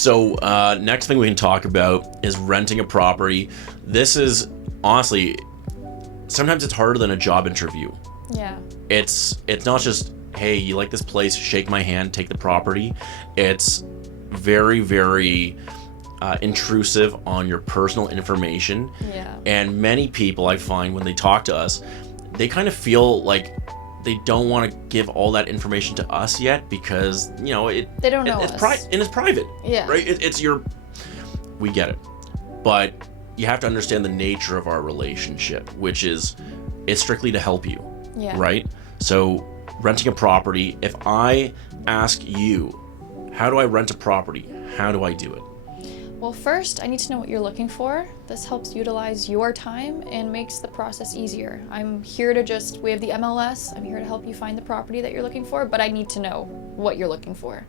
So next thing we can talk about is renting a property. This is honestly, sometimes it's harder than a job interview. Yeah. It's not just, hey, you like this place, shake my hand, take the property. It's very, very intrusive on your personal information. Yeah. And many people, I find, when they talk to us, they kind of feel like they don't want to give all that information to us yet because, they don't know us. And it's private. Yeah. Right? We get it. But you have to understand the nature of our relationship, which is it's strictly to help you. Yeah. Right? So renting a property, if I ask you, how do I rent a property? How do I do it? Well, first, I need to know what you're looking for. This helps utilize your time and makes the process easier. I'm here to we have the MLS. I'm here to help you find the property that you're looking for, but I need to know what you're looking for.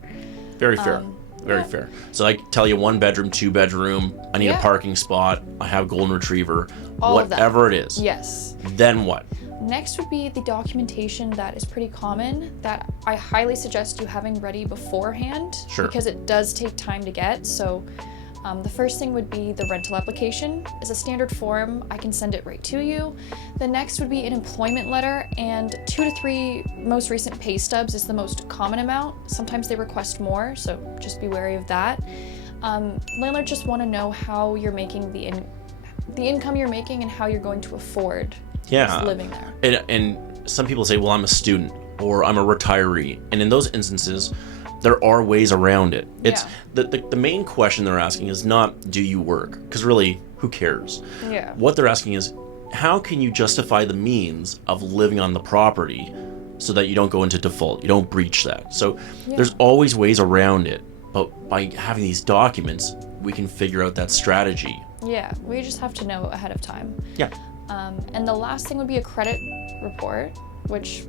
Very fair. Very fair. So I tell you 1 bedroom, 2 bedroom, I need a parking spot, I have golden retriever, all whatever it is. Yes. Then what? Next would be the documentation that is pretty common that I highly suggest you having ready beforehand. Sure. Because it does take time to get. So the first thing would be the rental application. It's a standard form. I can send it right to you. The next would be an employment letter, and 2 to 3 most recent pay stubs is the most common amount. Sometimes they request more, so just be wary of that. Landlords just want to know how you're making the income you're making and how you're going to afford just living there. And some people say, well, I'm a student or I'm a retiree. And in those instances, there are ways around it. It's the main question they're asking is not, do you work? Because really, who cares? Yeah. What they're asking is, how can you justify the means of living on the property so that you don't go into default, you don't breach that? So there's always ways around it. But by having these documents, we can figure out that strategy. Yeah, we just have to know ahead of time. Yeah. And the last thing would be a credit report, which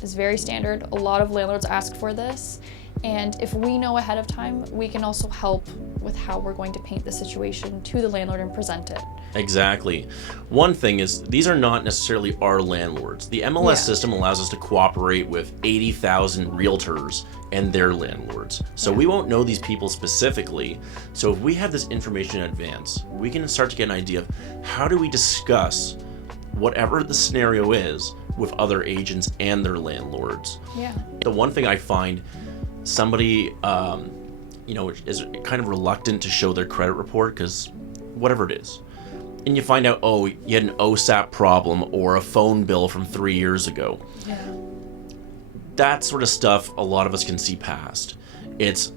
is very standard. A lot of landlords ask for this. And if we know ahead of time, we can also help with how we're going to paint the situation to the landlord and present it. Exactly. One thing is, these are not necessarily our landlords. The MLS system allows us to cooperate with 80,000 realtors and their landlords. So we won't know these people specifically. So if we have this information in advance, we can start to get an idea of how do we discuss whatever the scenario is with other agents and their landlords. Yeah. The one thing I find, somebody is kind of reluctant to show their credit report because whatever it is, and you find out, oh, you had an OSAP problem or a phone bill from 3 years ago. Yeah. That sort of stuff a lot of us can see past. It's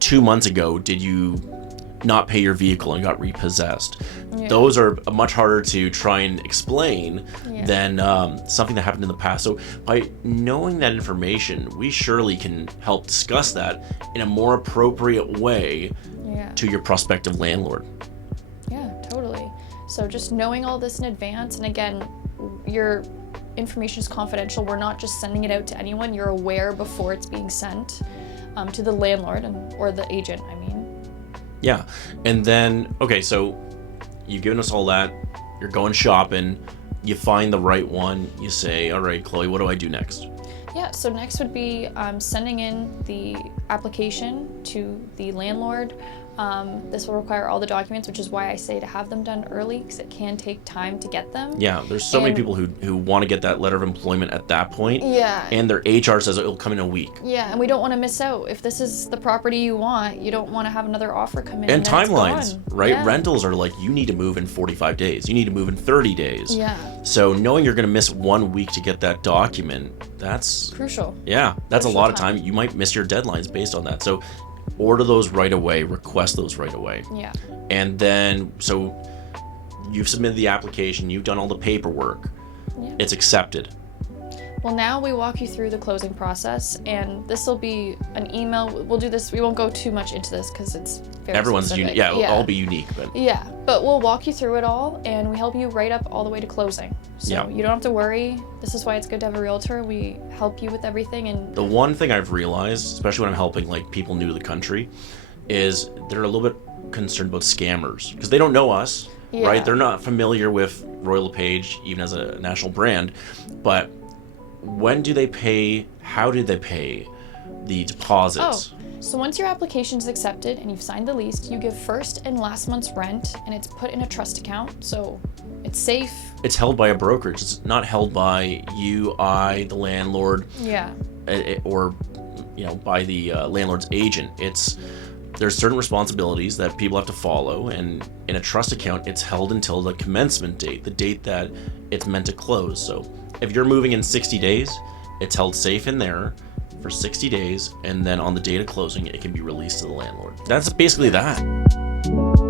2 months ago, did you not pay your vehicle and got repossessed? Those are much harder to try and explain than something that happened in the past. So by knowing that information, we surely can help discuss that in a more appropriate way to your prospective landlord. Yeah, totally. So just knowing all this in advance, and again, your information is confidential. We're not just sending it out to anyone. You're aware before it's being sent to the landlord or the agent, I mean. Yeah. And then, okay, so you've given us all that. You're going shopping. You find the right one. You say, all right, Chloe, what do I do next? Yeah, so next would be sending in the application to the landlord. This will require all the documents, which is why I say to have them done early, because it can take time to get them. Yeah, there's so many people who want to get that letter of employment at that point. Yeah. And their HR says it'll come in a week. Yeah, and we don't want to miss out. If this is the property you want, you don't want to have another offer come in. And then timelines, it's gone. right? Yeah. Rentals are like, you need to move in 45 days. You need to move in 30 days. Yeah. So knowing you're going to miss 1 week to get that document, that's crucial. Yeah, that's Crucial a lot of time. You might miss your deadlines based on that. So order those right away, request those right away. Yeah. And then, so you've submitted the application, you've done all the paperwork, it's accepted. Well, now we walk you through the closing process, and this will be an email. We'll do this. We won't go too much into this because it's very Everyone's specific. unique. Yeah, it'll all be unique, but yeah, but we'll walk you through it all, and we help you right up all the way to closing. So you don't have to worry. This is why it's good to have a realtor. We help you with everything. And the one thing I've realized, especially when I'm helping like people new to the country, is they're a little bit concerned about scammers because they don't know us, right? They're not familiar with Royal LePage, even as a national brand, but when do they pay? How do they pay the deposits? Oh, So once your application is accepted and you've signed the lease, you give first and last month's rent, and it's put in a trust account, so it's safe. It's held by a brokerage. It's not held by you, I, the landlord, Yeah. or by the landlord's agent. There's certain responsibilities that people have to follow, and in a trust account, it's held until the commencement date, the date that it's meant to close. So if you're moving in 60 days, it's held safe in there for 60 days, and then on the date of closing, it can be released to the landlord. That's basically that.